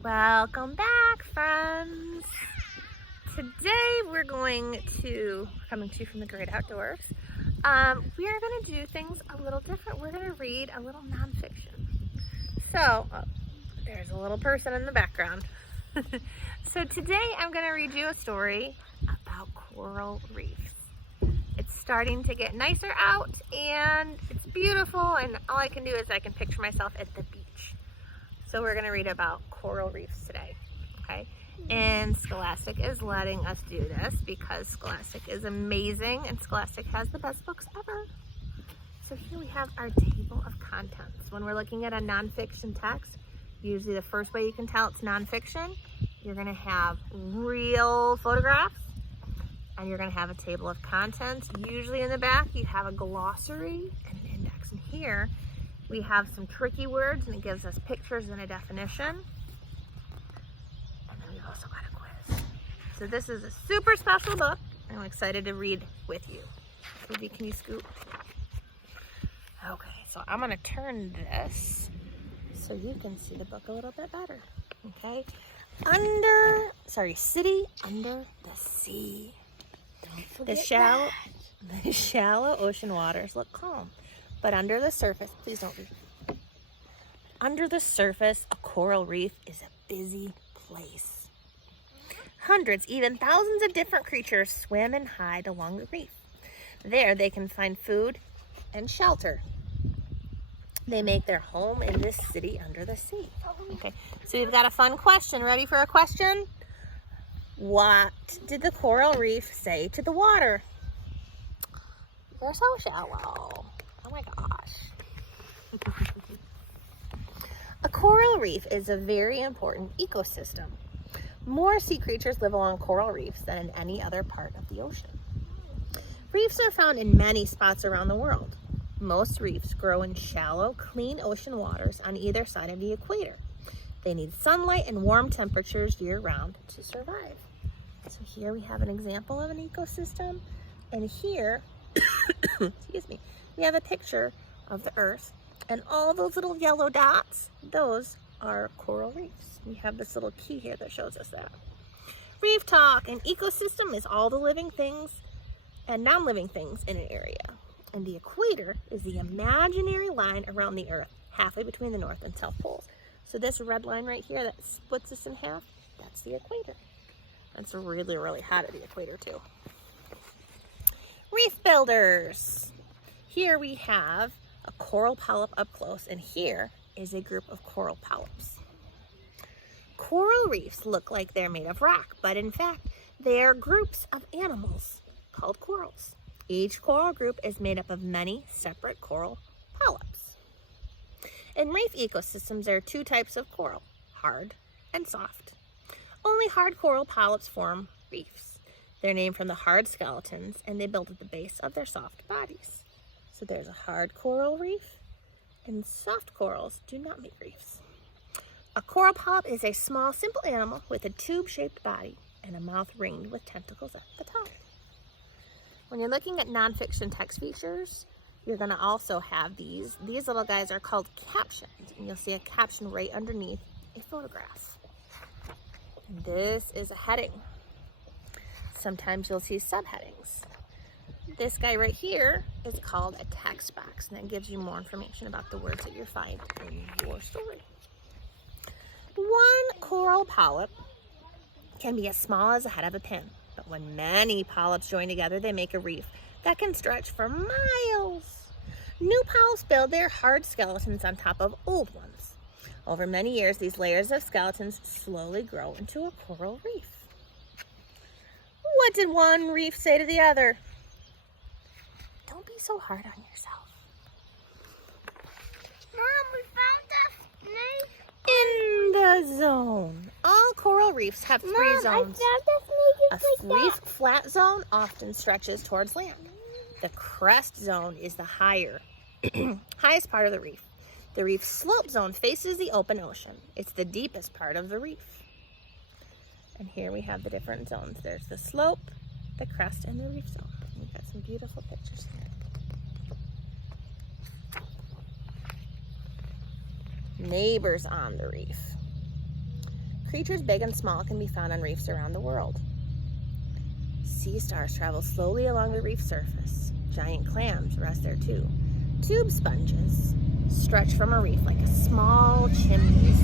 Welcome back, friends. Today we're coming to you from the great outdoors. We are going to do things a little different. We're going to read a little nonfiction. So, there's a little person in the background. So today I'm going to read you a story about coral reefs. It's starting to get nicer out and it's beautiful, and all I can do is I can picture myself at the beach. So we're going to read about coral reefs today, okay? And Scholastic is letting us do this because Scholastic is amazing and Scholastic has the best books ever. So here we have our table of contents. When we're looking at a nonfiction text, usually the first way you can tell it's nonfiction, you're going to have real photographs and you're going to have a table of contents. Usually in the back you have a glossary and an index. And here we have some tricky words and it gives us pictures and a definition. And then we've also got a quiz. So this is a super special book and I'm excited to read with you. Phoebe, can you scoot? Okay, so I'm gonna turn this so you can see the book a little bit better, okay? City Under the Sea. Don't forget The shallow ocean waters look calm. But under the surface, please don't read. Under the surface, a coral reef is a busy place. Hundreds, even thousands of different creatures swim and hide along the reef. There they can find food and shelter. They make their home in this city under the sea. Okay, so we've got a fun question. Ready for a question? What did the coral reef say to the water? You're so shallow. Oh my gosh. A coral reef is a very important ecosystem. More sea creatures live along coral reefs than in any other part of the ocean. Reefs are found in many spots around the world. Most reefs grow in shallow, clean ocean waters on either side of the equator. They need sunlight and warm temperatures year-round to survive. So here we have an example of an ecosystem, and here, excuse me, we have a picture of the earth, and all those little yellow dots, those are coral reefs. We have this little key here that shows us that. Reef talk. An ecosystem is all the living things and non-living things in an area. And the equator is the imaginary line around the earth, halfway between the north and south poles. So this red line right here that splits us in half, that's the equator. It's really, really hot at the equator too. Reef builders. Here we have a coral polyp up close, and here is a group of coral polyps. Coral reefs look like they're made of rock, but in fact, they are groups of animals called corals. Each coral group is made up of many separate coral polyps. In reef ecosystems, there are two types of coral, hard and soft. Only hard coral polyps form reefs. They're named from the hard skeletons, and they build at the base of their soft bodies. So there's a hard coral reef, and soft corals do not make reefs. A coral polyp is a small, simple animal with a tube-shaped body and a mouth ringed with tentacles at the top. When you're looking at nonfiction text features, you're going to also have these. These little guys are called captions, and you'll see a caption right underneath a photograph. And this is a heading. Sometimes you'll see subheadings. This guy right here is called a text box, and that gives you more information about the words that you find in your story. One coral polyp can be as small as the head of a pin, but when many polyps join together, they make a reef that can stretch for miles. New polyps build their hard skeletons on top of old ones. Over many years, these layers of skeletons slowly grow into a coral reef. What did one reef say to the other? Don't be so hard on yourself. Mom, we found a snake. In the zone. All coral reefs have three zones. I found a snake. A reef flat zone often stretches towards land. The crest zone is the highest part of the reef. The reef slope zone faces the open ocean. It's the deepest part of the reef. And here we have the different zones. There's the slope, the crest, and the reef zone. We've got some beautiful pictures here. Neighbors on the reef. Creatures big and small can be found on reefs around the world. Sea stars travel slowly along the reef surface. Giant clams rest there too. Tube sponges stretch from a reef like a small chimneys.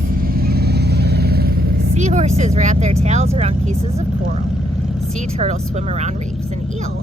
Seahorses wrap their tails around pieces of coral. Sea turtles swim around reefs, and eels